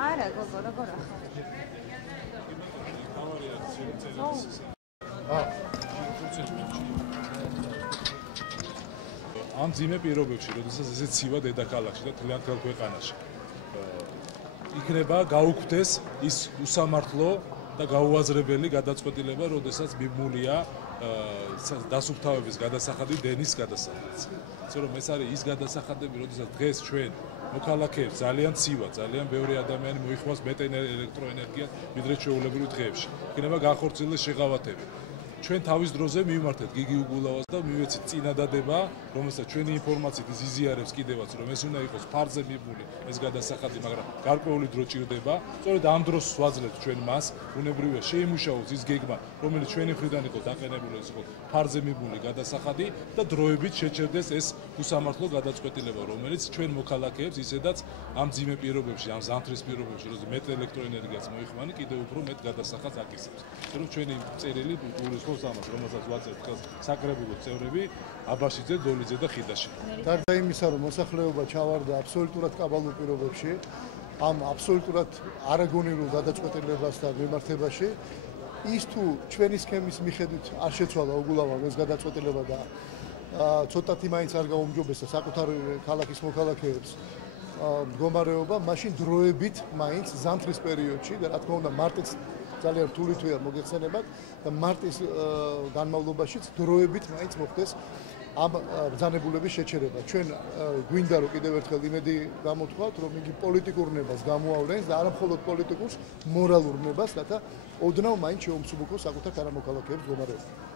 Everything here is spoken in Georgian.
არა, გოგო, როგორ ახალ? ამ ძიმე პირობებში, როდესაც ესე ცივა დედაქალაქში და თლიან თელ ქვეყანაში. იქნება გაუქმდეს ის უსამართლო და გაუაზრებელი გადაწყვეტილება, როდესაც მიბმულია დასუფთავების გადასახადი დენის გადასახადს. იმიტომ რომ ეს არის ის გადასახადები, როდესაც დღეს ჩვენ მოქალაქეებს ძალიან ცივა, ძალიან ბევრი ადამიანი მოიხმარს მეტ ელექტროენერგიას, ვიდრე ჩვეულებრივ დღეებში. იქნება განხორციელდეს შეღავათები. ჩვენ თავის დროზე მივმართეთ გიგი უგულავას და მივეცით წინადადება, რომელსაც ჩვენი ინფორმაციით ის იზიარებს კიდევაც, რომ ეს უნდა იყოს ფარზე მიბმული ეს გადასახადი, მაგრამ გარკვეული დრო ჭირდება. სწორედ ამ დროს ვაძლევთ ჩვენ მას, უნებრივია შეიმუშაოს ის გეგმა, რომელიც ჩვენი მხრიდან იყო დაყენებული, ეს იყო ფარზე მიბმული გადასახადი და დროებით შეჩერდეს ეს უსამართლო გადაწყვეტილება, რომელიც ჩვენ მოქალაქეებს ისედაც ამ ძიმე პირობებში, ამ ზამთრის პირობებში, როცა მეტ ელექტროენერგიას მოიხმანი, კიდევ უფრო მეტ გადასახადს აკისრებს. რომ ჩვენი წერილი გულისხმობს ამას, რომელსაც ვაძლევთ ხელს საკრებულოს წევრები აბაშიძე, დოლიძე და ხიდაში. გარდა იმისა, რომ მოსახლეობა ჩავარდა აბსოლუტურად კაბალურ პირობებში, ამ აბსოლუტურად არაგონიურ გადაწყვეტილებასთან მიმართებაში, ის თუ ჩვენი სქემის მიხედვით არ შეცვალა უგულავამ ეს გადაწყვეტილება და ცოტათი მაინც არ გაუმჯობესა საკუთარ ქალაქის მოქალაქეებს მდგომარეობა, მაშინ დროებით მაინც ზამთრის პერიოდში და რა თქმა უნდა მარტიც ძალიან რთული თვეა მოგეხსენებათ და მარტის განმავლობაშიც დროებით მაინც მოხდეს ამ ბრძანებულების შეჩერება. ჩვენ გვინდა რომ კიდევ ერთხელ იმედი გამოთქვათ, რომ იგი პოლიტიკურ ნებას გამოავლენს და არა მხოლოდ პოლიტიკურს, მორალურ ნებას, რათა ოდნავ მაინც შეუმსუბუქოს საკუთარ თანამოქალაქეებს მდგომარეობა.